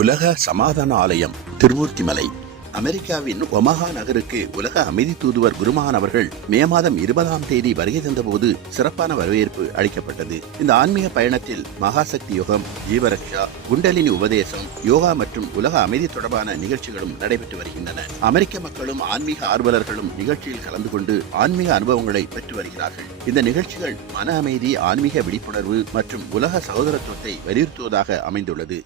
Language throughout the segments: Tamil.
உலக சமாதான ஆலயம் திருமூர்த்திமலை. அமெரிக்காவின் ஒமஹா நகருக்கு உலக அமைதி தூதுவர் குருமகான் அவர்கள் மே மாதம் 20ஆம் தேதி வருகை தந்தபோது சிறப்பான வரவேற்பு அளிக்கப்பட்டது. இந்த ஆன்மீக பயணத்தில் மகாசக்தி யோகம், ஜீவரக்ஷா, குண்டலினி உபதேசம், யோகா மற்றும் உலக அமைதி தொடர்பான நிகழ்ச்சிகளும் நடைபெற்று வருகின்றன. அமெரிக்க மக்களும் ஆன்மீக ஆர்வலர்களும் நிகழ்ச்சியில் கலந்து கொண்டு ஆன்மீக அனுபவங்களை பெற்று வருகிறார்கள். இந்த நிகழ்ச்சிகள் மன அமைதி, ஆன்மீக விழிப்புணர்வு மற்றும் உலக சகோதரத்துவத்தை வலியுறுத்துவதாக அமைந்துள்ளது.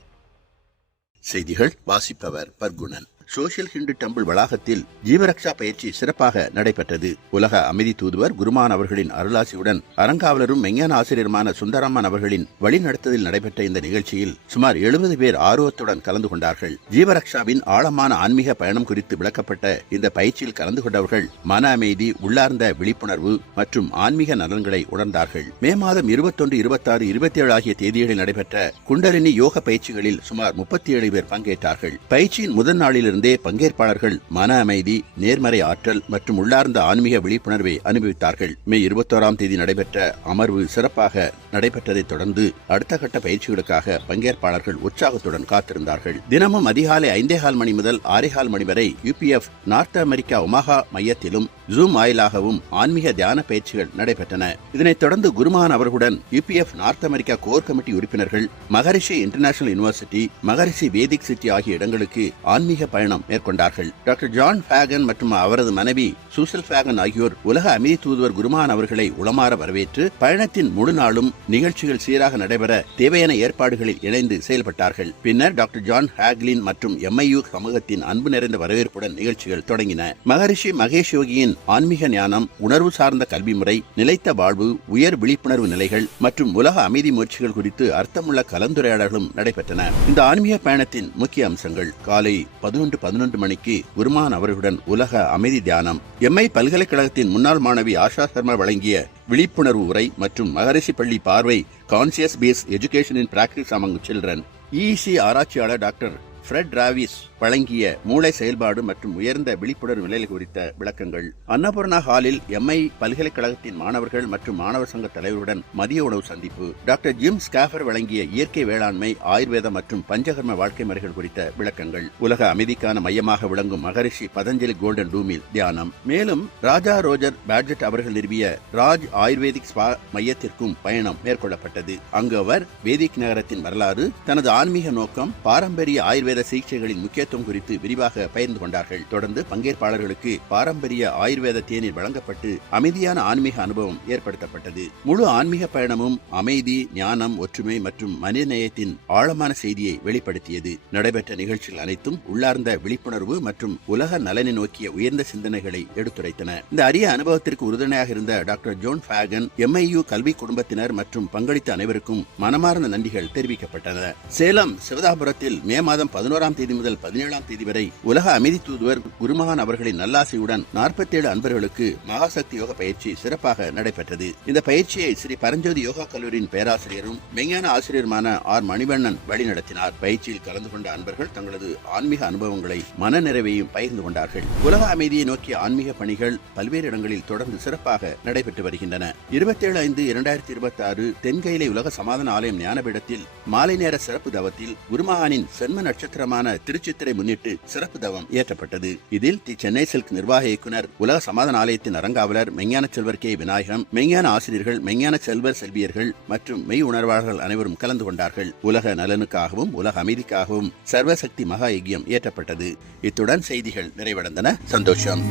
செய்திகள் வாசிப்பவர் பர்குணன். சோசியல் ஹிந்து டெம்பிள் வளாகத்தில் ஜீவரக்ஷா பயிற்சி சிறப்பாக நடைபெற்றது. உலக அமைதி தூதுவர் குருமான் அவர்களின் அருளாசியுடன் அறங்காவலரும் மெஞ்ஞான ஆசிரியருமான சுந்தரம்மன் அவர்களின் வழிநடத்தலில் நடைபெற்ற இந்த நிகழ்ச்சியில் சுமார் 70 பேர் ஆர்வத்துடன் கலந்து கொண்டார்கள். ஜீவரக்ஷாவின் ஆழமான ஆன்மீக பயணம் குறித்து விளக்கப்பட்ட இந்த பயிற்சியில் கலந்து கொண்டவர்கள் மன அமைதி, உள்ளார்ந்த விழிப்புணர்வு மற்றும் ஆன்மீக நலன்களை உணர்ந்தார்கள். மே மாதம் 21, 26, 27 ஆகிய தேதிகளில் நடைபெற்ற குண்டலினி யோக பயிற்சிகளில் சுமார் 37 பேர் பங்கேற்றார்கள். பயிற்சியின் முதல் நாளில் பங்கேற்பாளர்கள் மன அமைதி, நேர்மறை ஆற்றல் மற்றும் உள்ளார்ந்த ஆன்மீக விழிப்புணர்வை அனுபவித்தார்கள். மே 21ஆம் தேதி நடைபெற்ற அமர்வு சிறப்பாக நடைபெற்றதை தொடர்ந்து அடுத்த கட்ட பயிற்சிகளுக்காக பங்கேற்பாளர்கள் உற்சாகத்துடன் காத்திருந்தார்கள். தினமும் அதிகாலை 5:15 மணி முதல் 6:15 மணி வரை UPF நார்த் அமெரிக்கா ஒமஹா மையத்திலும் ஜூம் வாயிலாகவும் ஆன்மீக தியான பயிற்சிகள் நடைபெற்றன. இதனைத் தொடர்ந்து குருமகான் அவர்களுடன் UPF north America core committee உறுப்பினர்கள் மகரிஷி இன்டர்நேஷனல் யூனிவர்சிட்டி, மகரிஷி வேதிக் சிட்டி ஆகிய இடங்களுக்கு ஆன்மீக பயணம் மேற்கொண்டார்கள். டாக்டர் ஜான் ஃபேகன் மற்றும் அவரது மனைவி சூசல் ஃபேகன் ஆகியோர் உலக அமைதி தூதுவர் குருமகான் அவர்களை உளமாற வரவேற்று பயணத்தின் முழு நாளும் நிகழ்ச்சிகள் சீராக நடைபெற தேவையான ஏற்பாடுகளில் இணைந்து செயல்பட்டார்கள். பின்னர் டாக்டர் ஜான் ஹேக்லின் மற்றும் MIU சமூகத்தின் அன்பு நிறைந்த வரவேற்புடன் நிகழ்ச்சிகள் தொடங்கின. மகரிஷி மகேஷ் யோகியின் ஆன்மீக ஞானம், உணர்வு சார்ந்த கல்வி முறை, நிலைத்த வாழ்வு, உயர் விழிப்புணர்வு நிலைகள் மற்றும் உலக அமைதி முயற்சிகள் குறித்து அர்த்தமுள்ள கலந்துரையாடல்களும் நடைபெற்றன. இந்த ஆன்மீக பயணத்தின் முக்கிய அம்சங்கள்: காலை 11 மணிக்கு குருமகான் அவர்களுடன் உலக அமைதி தியானம், MI பல்கலைக்கழகத்தின் முன்னாள் மாணவி ஆஷா சர்மா வழங்கிய விழிப்புணர்வு உரை மற்றும் மகரிஷி பள்ளி பார்வை conscious based education in practice among children, EEC ஆராய்ச்சியாளர் டாக்டர் ஃப்ரெட் ராவிஸ் வழங்கிய மூளை செயல்பாடு மற்றும் உயர்ந்த விழிப்புணர்வு நிலைகள் குறித்த விளக்கங்கள். அன்னபூர்ணா ஹாலில் MI பல்கலைக்கழகத்தின் மாணவர்கள் மற்றும் மாணவர் சங்க தலைவருடன் மதிய உணவு சந்திப்பு. டாக்டர் ஜிம் ஸ்காஃபர் வழங்கிய இயற்கை வேளாண்மை, ஆயுர்வேதம் மற்றும் பஞ்சகர்ம வாழ்க்கை முறைகள் குறித்த விளக்கங்கள். உலக அமைதிக்கான மையமாக விளங்கும் மகரிஷி பதஞ்சலி கோல்டன் டூமில் தியானம். மேலும் ராஜா ரோஜர் பேட்ஜெட் அவர்கள் நிறுவிய ராஜ் ஆயுர்வேதிக் ஸ்பா மையத்திற்கும் பயணம் மேற்கொள்ளப்பட்டது. அங்கு அவர் வேதிக் நகரத்தின் வரலாறு, தனது ஆன்மீக நோக்கம், பாரம்பரிய ஆயுர்வேத சிகிச்சைகளின் முக்கியத்துவம் குறித்து விரிவாக பகிர்ந்து கொண்டார்கள். தொடர்ந்து பங்கேற்பாளர்களுக்கு பாரம்பரிய ஆயுர்வேத தேநீர் வழங்கப்பட்டு அமைதியான ஆன்மீக அனுபவம் ஏற்படுத்தப்பட்டது. முழு ஆன்மீக பயணமும் அமைதி, ஞானம், ஒற்றுமை மற்றும் மனிதநேயத்தின் ஆழமான செய்தியை வெளிப்படுத்தியது. நடைபெற்ற நிகழ்ச்சிகள் அனைத்தும் உள்ளார்ந்த விழிப்புணர்வு மற்றும் உலக நலனை நோக்கிய உயர்ந்த சிந்தனைகளை எடுத்துரைத்தன. இந்த அரிய அனுபவத்திற்கு உறுதுணையாக இருந்த டாக்டர் ஜோன் ஃபேகன், MIU கல்வி குடும்பத்தினர் மற்றும் பங்களித்த அனைவருக்கும் மனமார்ந்த நன்றிகள் தெரிவிக்கப்பட்டன. சேலம் சிவதாபுரத்தில் மே மாதம் 11ஆம் தேதி முதல் 17ஆம் தேதி வரை உலக அமைதி தூதுவர் குருமகான் அவர்களின் நல்லாசையுடன் 47 அன்பர்களுக்கு மகாசக்தி யோக பயிற்சி சிறப்பாக நடைபெற்றது. இந்த பயிற்சியை ஸ்ரீ பரஞ்சோதி யோகா கல்லூரியின் பேராசிரியரும் மெஞ்ஞான ஆசிரியருமான ஆர் மணிவண்ணன் வழிநடத்தினார். பயிற்சியில் கலந்து கொண்ட அன்பர்கள் தங்களது ஆன்மீக அனுபவங்களை, மன நிறைவையும் பகிர்ந்து கொண்டார்கள். உலக அமைதியை நோக்கிய ஆன்மீக பணிகள் பல்வேறு இடங்களில் தொடர்ந்து சிறப்பாக நடைபெற்று வருகின்றன. 27/5/2026 தென்கையிலை உலக சமாதான ஆலயம் ஞானபீடத்தில் மாலை நேர சிறப்பு தவத்தில் குருமகானின் சென்ம நட்சத்திரமான திருச்சித்திரை முன்னிட்டு சிறப்பு தவம் இயற்றப்பட்டது. இதில் சென்னை சில்க் நிர்வாக இயக்குனர், உலக சமாதான ஆலயத்தின் அறங்காவலர் மெஞ்ஞான செல்வர் K விநாயகம், மெஞ்ஞான ஆசிரியர்கள், மெஞ்ஞான செல்வர் செல்வியர்கள் மற்றும் மெய் உணர்வாளர்கள் அனைவரும் கலந்து கொண்டார்கள். உலக நலனுக்காகவும் உலக அமைதிக்காகவும் சர்வசக்தி மகா யஜ்யம் இயற்றப்பட்டது. இத்துடன் செய்திகள் நிறைவடைந்தன. சந்தோஷம்.